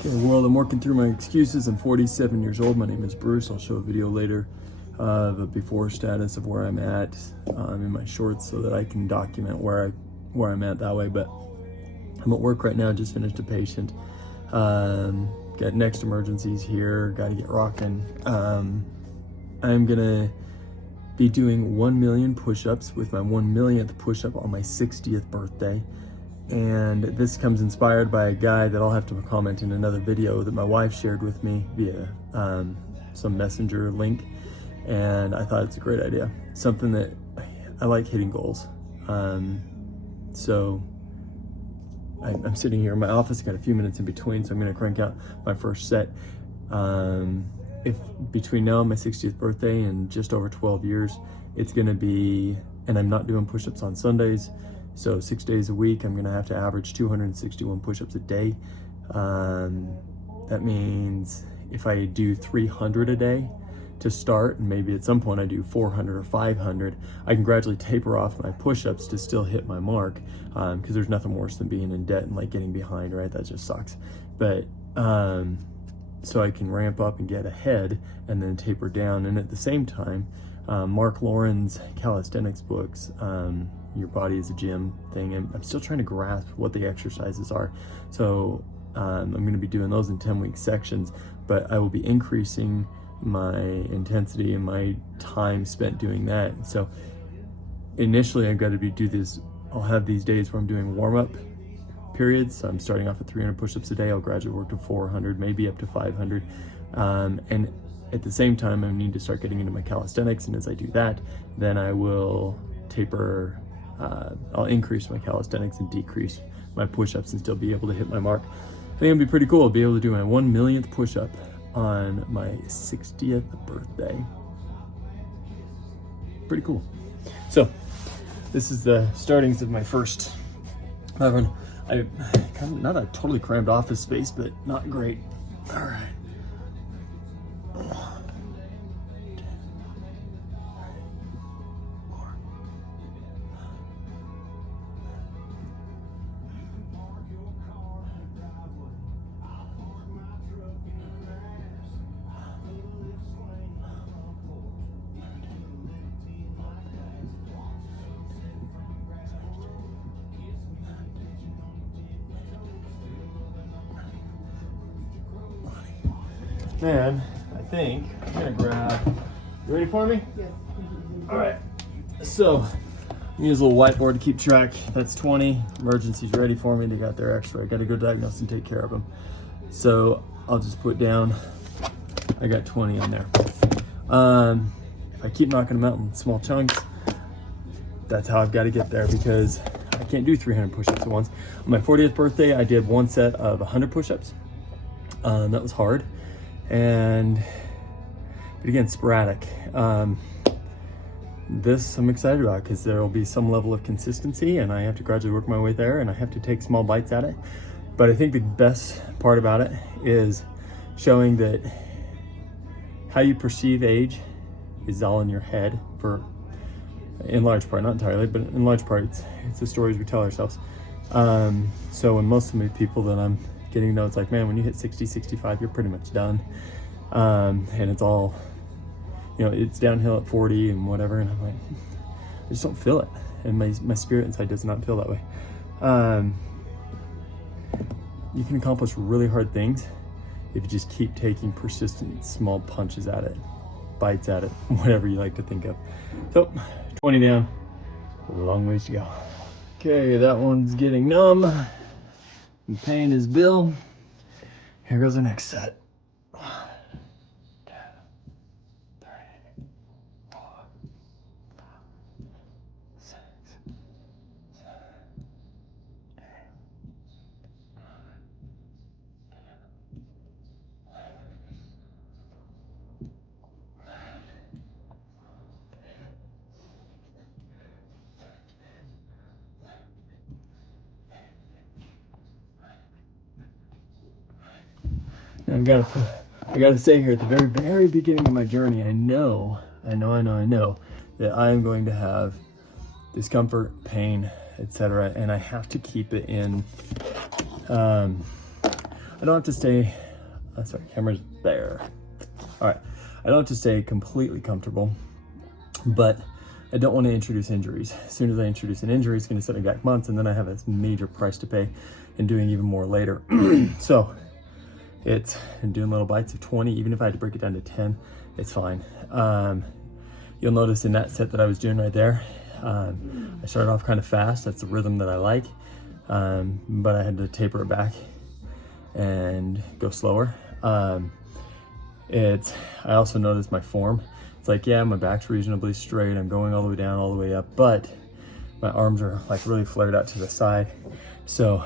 Okay, world, I'm working through my excuses. I'm 47 years old. My name is Bruce. I'll show a video later of a before status of where I'm at in my shorts so that I can document where I'm at that way. But I'm at work right now, just finished a patient. Got next emergencies here, got to get rocking. I'm gonna be doing 1 million push-ups with my 1 millionth push-up on my 60th birthday. And this comes inspired by a guy that I'll have to comment in another video that my wife shared with me via some messenger link. And I thought it's a great idea. Something that I like hitting goals. So I'm sitting here in my office, got a few minutes in between, so I'm gonna crank out my first set. If between now and my 60th birthday and just over 12 years, it's gonna be, and I'm not doing push-ups on Sundays, so 6 days a week, I'm gonna have to average 261 push-ups a day. That means if I do 300 a day to start, and maybe at some point I do 400 or 500, I can gradually taper off my push-ups to still hit my mark, because there's nothing worse than being in debt and like getting behind, right? That just sucks. But so I can ramp up and get ahead and then taper down. And at the same time, Mark Lauren's calisthenics books, Your Body is a Gym thing, and I'm still trying to grasp what the exercises are. So I'm going to be doing those in 10-week sections, but I will be increasing my intensity and my time spent doing that. So initially I've got to do this. I'll have these days where I'm doing warm-up periods. So I'm starting off at 300 push-ups a day. I'll gradually work to 400, maybe up to 500. And at the same time, I need to start getting into my calisthenics. And as I do that, then I will taper, I'll increase my calisthenics and decrease my push-ups and still be able to hit my mark. I think it'd be pretty cool to be able to do my 1 millionth push-up on my 60th birthday. Pretty cool. So this is the startings of my first. I kind of, not a totally crammed office space, but not great. All right. Man, I think I'm gonna grab, you ready for me? Yes. All right, so I'm use a little whiteboard to keep track. That's 20, emergencies ready for me. They got their x-ray, gotta go diagnose and take care of them. So I'll just put down, I got 20 on there. If I keep knocking them out in small chunks, that's how I've gotta get there, because I can't do 300 push-ups at once. On my 40th birthday, I did one set of 100 push-ups. That was hard. But again, sporadic. This I'm excited about because there will be some level of consistency, and I have to gradually work my way there, and I have to take small bites at it. But I think the best part about it is showing that how you perceive age is all in your head, in large part, not entirely, but in large part, it's the stories we tell ourselves. So when most of the people that I'm getting to know, it's like, man, when you hit 60, 65, you're pretty much done. And it's all, it's downhill at 40 and whatever. And I'm like, I just don't feel it. And my spirit inside does not feel that way. You can accomplish really hard things if you just keep taking persistent small punches at it, bites at it, whatever you like to think of. So 20 down, a long ways to go. Okay, that one's getting numb and paying his bill. Here goes the next set. I gotta say here at the very, very beginning of my journey, I know that I am going to have discomfort, pain, etc. And I have to keep it in, I don't have to stay, sorry, camera's there. All right, I don't have to stay completely comfortable, but I don't want to introduce injuries. As soon as I introduce an injury, it's going to set me back months, and then I have a major price to pay in doing even more later. So I'm doing little bites of 20. Even if I had to break it down to 10, it's fine. You'll notice in that set that I was doing right there, I started off kind of fast. That's the rhythm that I like, but I had to taper it back and go slower. I also noticed my form. It's like, yeah, my back's reasonably straight. I'm going all the way down, all the way up, but my arms are like really flared out to the side. So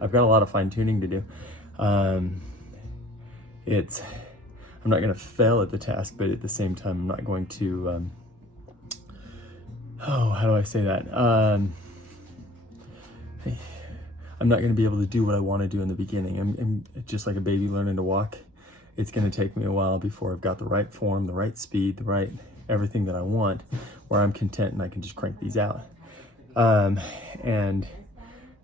I've got a lot of fine tuning to do. I'm not going to fail at the task, but at the same time, I'm not going to, how do I say that? I'm not going to be able to do what I want to do in the beginning. I'm just like a baby learning to walk. It's going to take me a while before I've got the right form, the right speed, the right everything that I want, where I'm content and I can just crank these out. And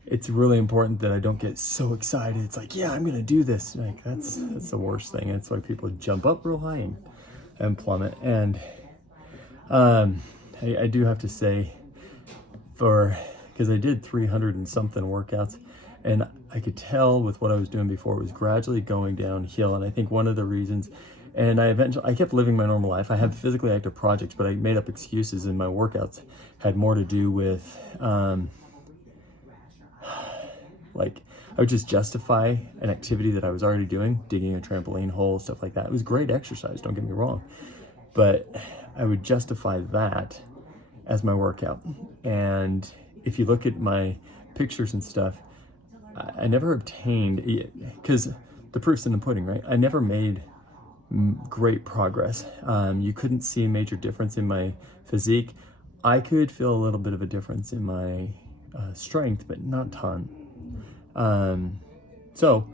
it's really important that I don't get so excited. It's like, yeah, I'm going to do this. Like that's the worst thing. It's why people jump up real high and plummet. And I do have to say, because I did 300 and something workouts, and I could tell with what I was doing before, it was gradually going downhill. And I think one of the reasons, and I kept living my normal life. I had physically active projects, but I made up excuses, and my workouts had more to do with, like I would just justify an activity that I was already doing, digging a trampoline hole, stuff like that. It was great exercise, don't get me wrong, but I would justify that as my workout. And if you look at my pictures and stuff, I never obtained, because the proof's in the pudding, right? I never made great progress. You couldn't see a major difference in my physique. I could feel a little bit of a difference in my strength, but not a ton. So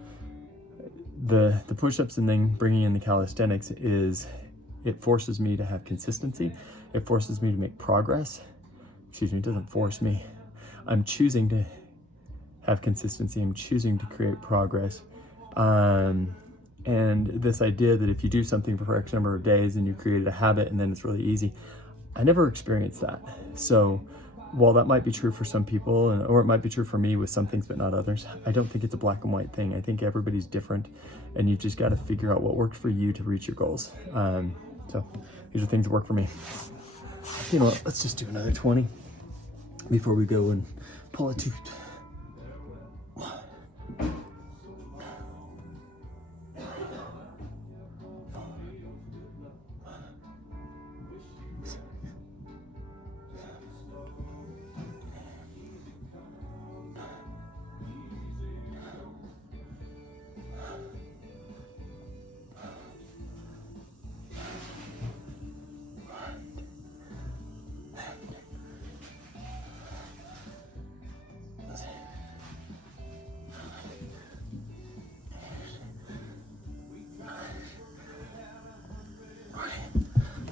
the push-ups and then bringing in the calisthenics it forces me to have consistency. It forces me to make progress. Excuse me, it doesn't force me. I'm choosing to have consistency. I'm choosing to create progress. And this idea that if you do something for X number of days and you created a habit and then it's really easy, I never experienced that. So while that might be true for some people, or it might be true for me with some things but not others, I don't think it's a black and white thing. I think everybody's different, and you just got to figure out what works for you to reach your goals. So these are things that work for me. You know what, let's just do another 20 before we go and pull a tooth.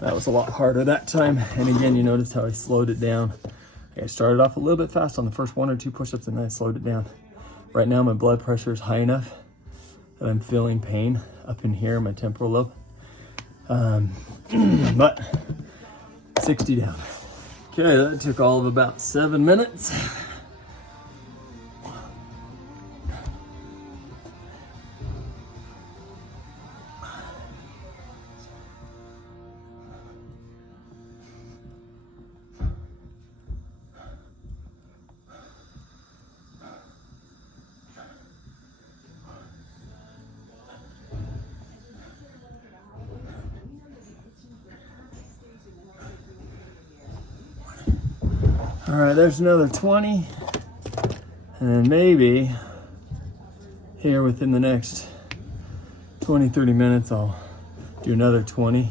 That was a lot harder that time. And again, you notice how I slowed it down. I started off a little bit fast on the first 1 or 2 push-ups, and then I slowed it down. Right now, my blood pressure is high enough that I'm feeling pain up in here, my temporal lobe. But 60 down. Okay, that took all of about 7 minutes. All right, there's another 20. And maybe here within the next 20, 30 minutes, I'll do another 20.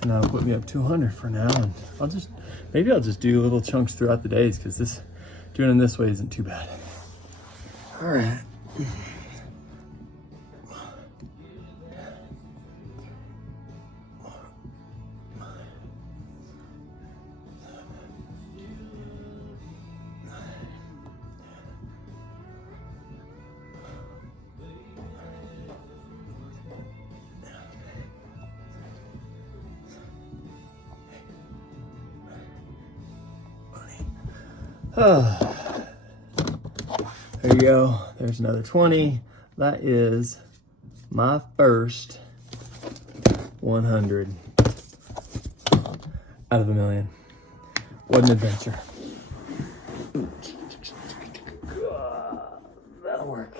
And that'll put me up to 100 for now. And maybe I'll just do little chunks throughout the days, because doing it this way isn't too bad. All right. There you go. There's another 20. That is my first 100 out of a million. What an adventure. That'll work.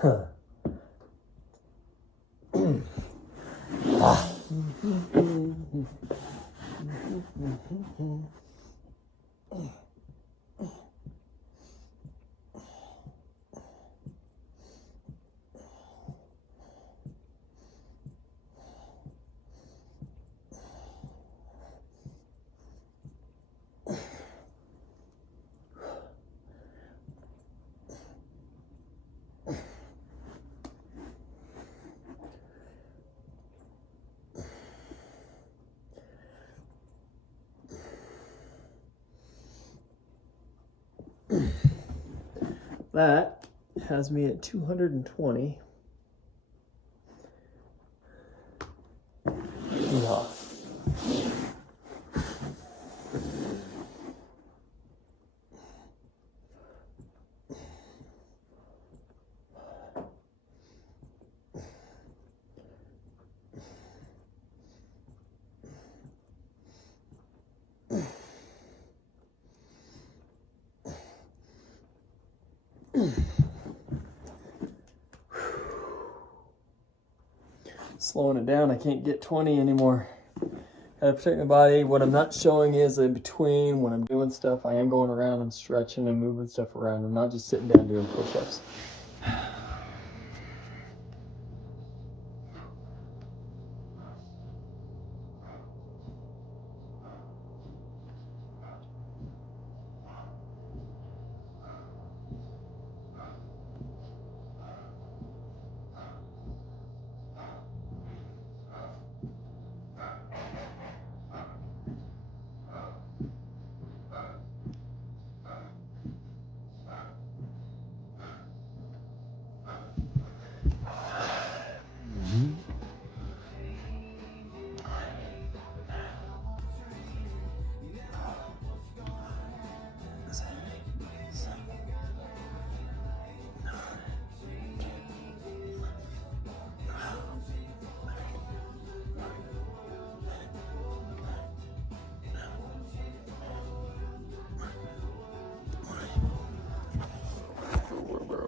Huh. That has me at 220. Yeah. Slowing it down, I can't get 20 anymore. Gotta protect my body. What I'm not showing is in between when I'm doing stuff, I am going around and stretching and moving stuff around. I'm not just sitting down doing push-ups.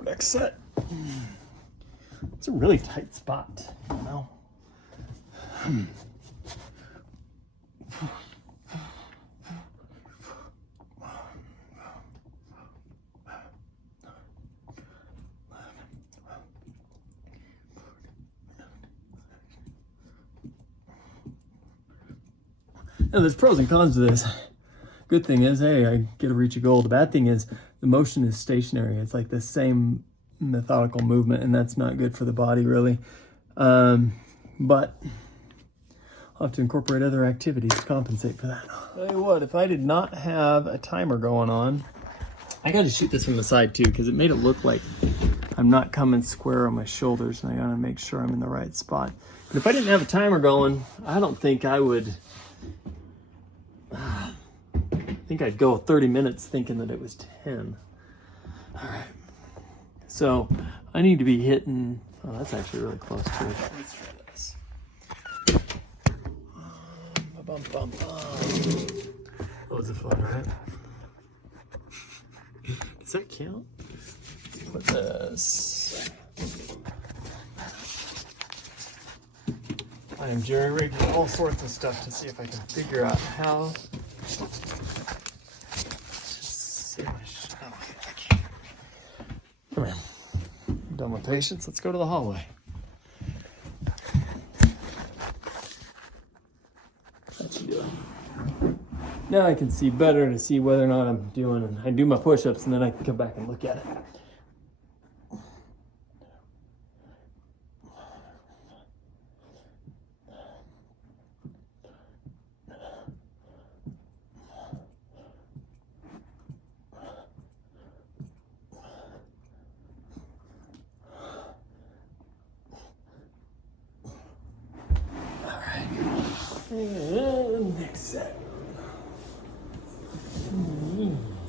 Next set. It's a really tight spot, you know. Now, there's pros and cons to this. Good thing is, hey, I get to reach a goal. The bad thing is the motion is stationary. It's like the same methodical movement, and that's not good for the body, really. But I'll have to incorporate other activities to compensate for that. I'll tell you what, if I did not have a timer going on, I got to shoot this from the side too, because it made it look like I'm not coming square on my shoulders, and I got to make sure I'm in the right spot. But if I didn't have a timer going, I don't think I would... I think I'd go 30 minutes thinking that it was 10. All right. So I need to be hitting, oh, that's actually really close to it. Let's try this. Loads of fun, right? Does that count? Let's put this. I am jerry-rigging all sorts of stuff to see if I can figure out how. Come here. I'm done with patience. Let's go to the hallway. That should do it. Now I can see better to see whether or not I'm doing, and I do my push-ups, and then I can come back and look at it. And next set.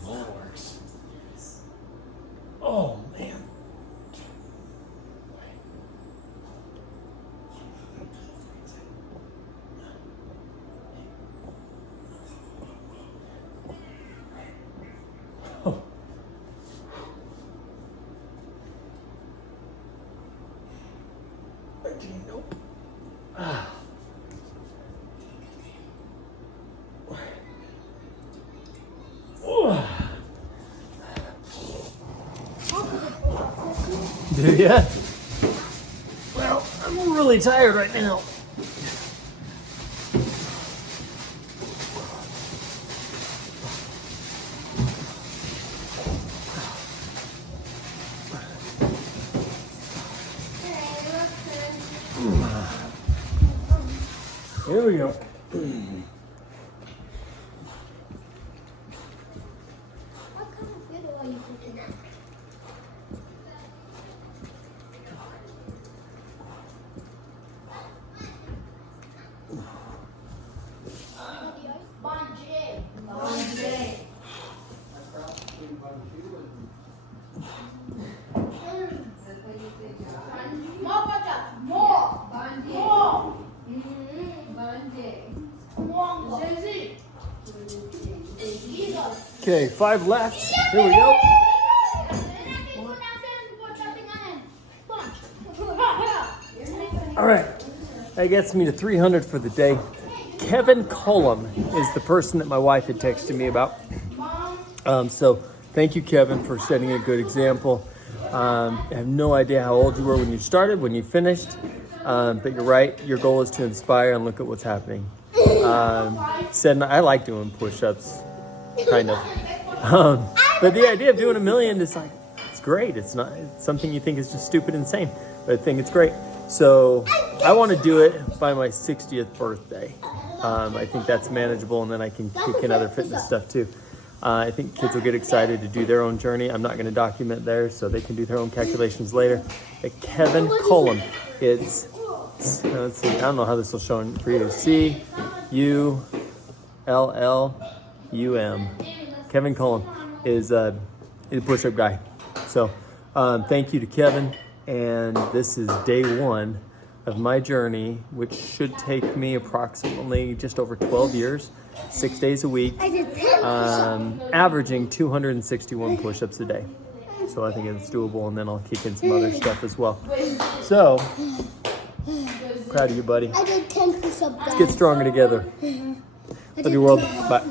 That works. Oh man. Oh. Nope. Ah. Do ya? Well, I'm really tired right now. Here we go. Okay, 5 left. Here we go. All right, that gets me to 300 for the day. Kevin Collum is the person that my wife had texted me about. So thank you, Kevin, for setting a good example. I have no idea how old you were when you started, when you finished, but you're right. Your goal is to inspire, and look at what's happening. I like doing push-ups, kind of. But the idea of doing 1 million is like, it's great. It's something you think is just stupid insane, but I think it's great. So I want to do it by my 60th birthday. I think that's manageable, and then I can kick in other fitness stuff too. I think kids will get excited to do their own journey. I'm not going to document theirs, so they can do their own calculations later. But Kevin Collum, let's see, I don't know how this will show for you. Cullum. Kevin Collum is a push-up guy. So thank you to Kevin, and this is day 1 of my journey, which should take me approximately just over 12 years, 6 days a week, averaging 261 push-ups a day. So I think it's doable, and then I'll kick in some other stuff as well. So, proud of you, buddy. I did 10 push-ups. Let's get stronger together. Love your world. Bye.